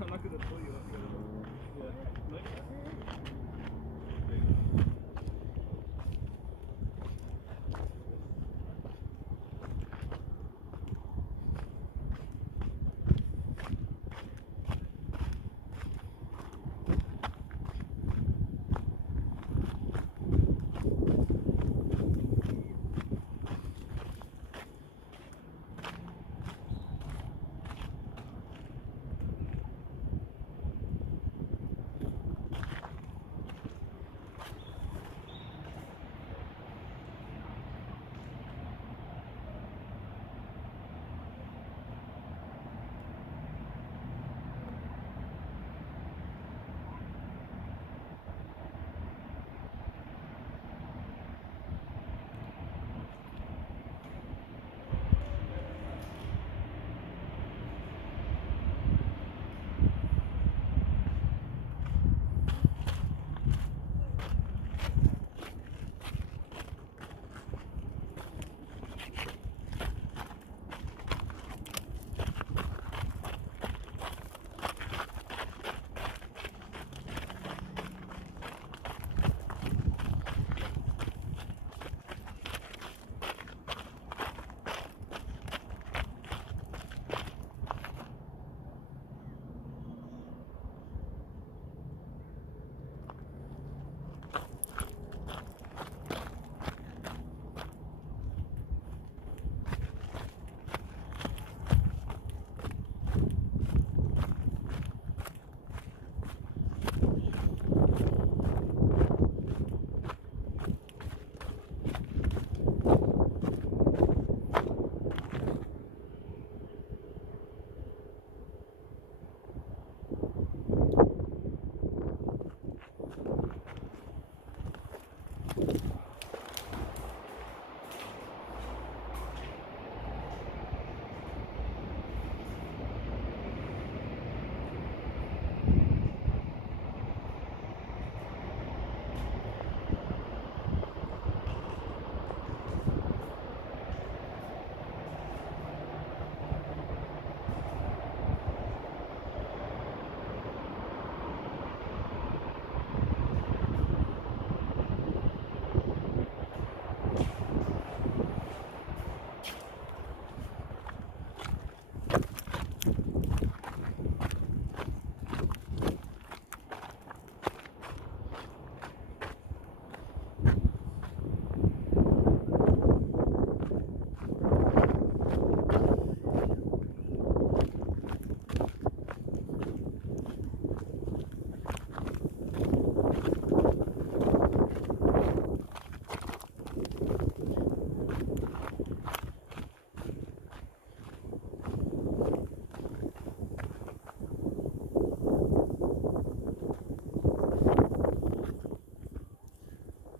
I'm not gonna pull you up. Yeah.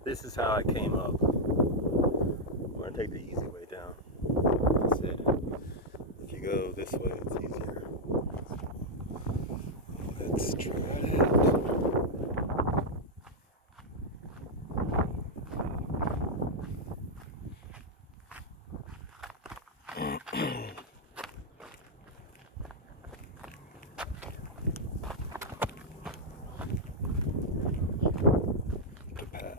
This is how I came up. We're gonna take the easy way down. I said, if you go this way, it's easier. Let's try that. The path.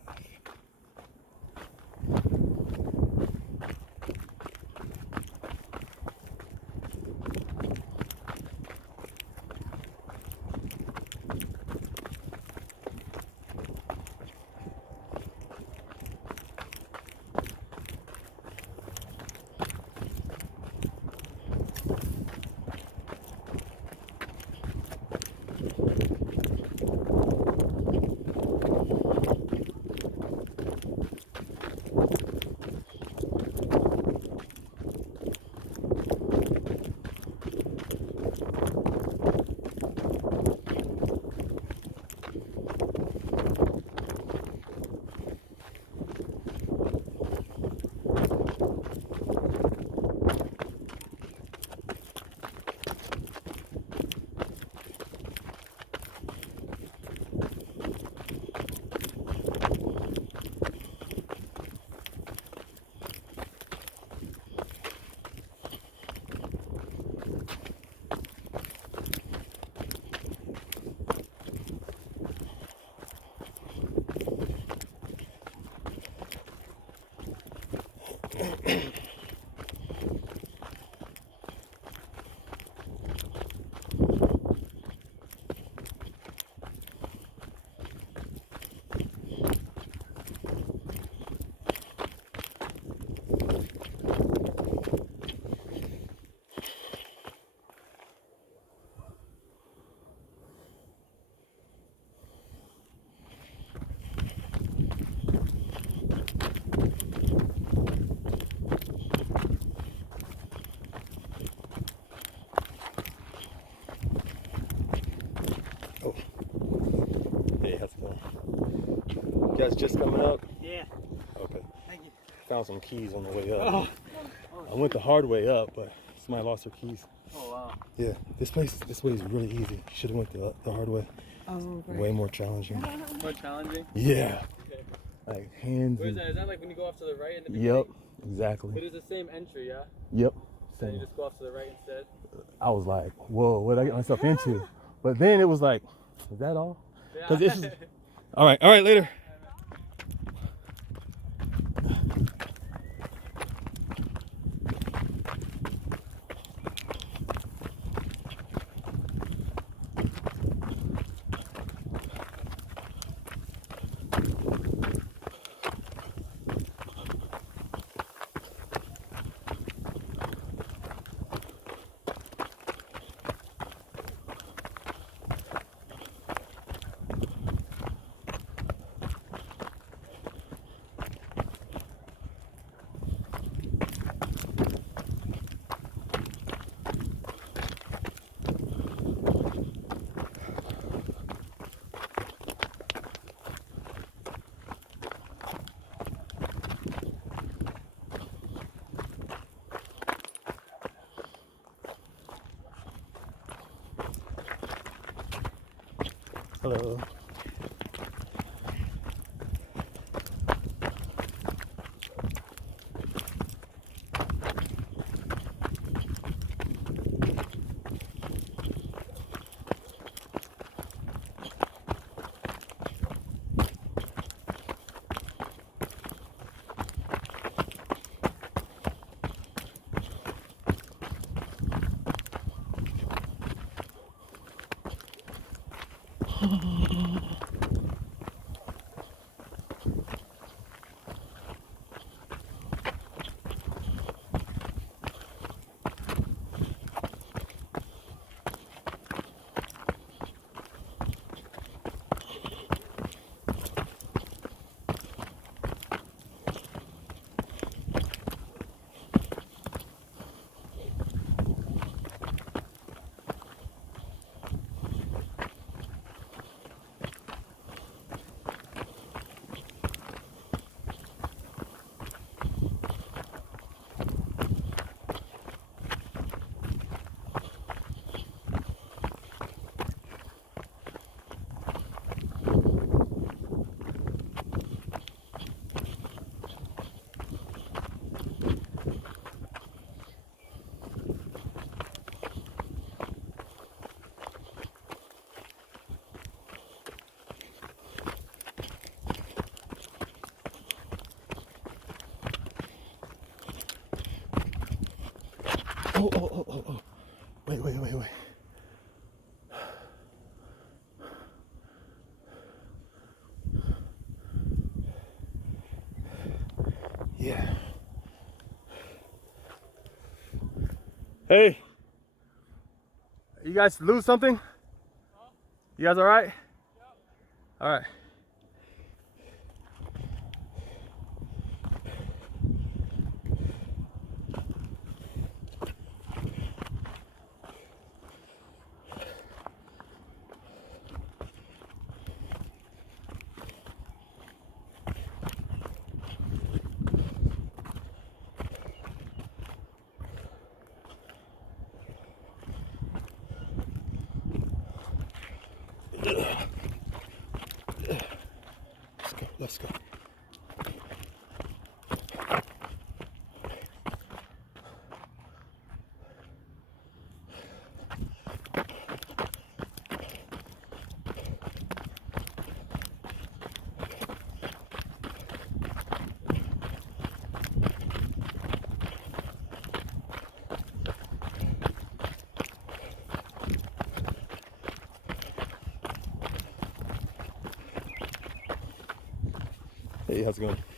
Oh. Hey, how's it going? You guys just coming up? Yeah. Okay. Thank you. Found some keys on the way up. Oh. I went the hard way up, but somebody lost their keys. Oh wow. Yeah, this way is really easy. You should have went the hard way. Oh, great. Way more challenging. More challenging? Yeah. Okay. Like hands. Where is that? Is that like when you go off to the right in the Yep, beginning? exactly. But it's the same entry, yeah? Yep. So you Same. just go off to the right instead? I was like, whoa, what did I get myself into? But then it was like, is that all? Because this is. All right, later. Hello. Oh. Wait. Yeah. Hey. You guys lose something? Huh? You guys all right? Yep. All right. Let's go. Hey, how's it going?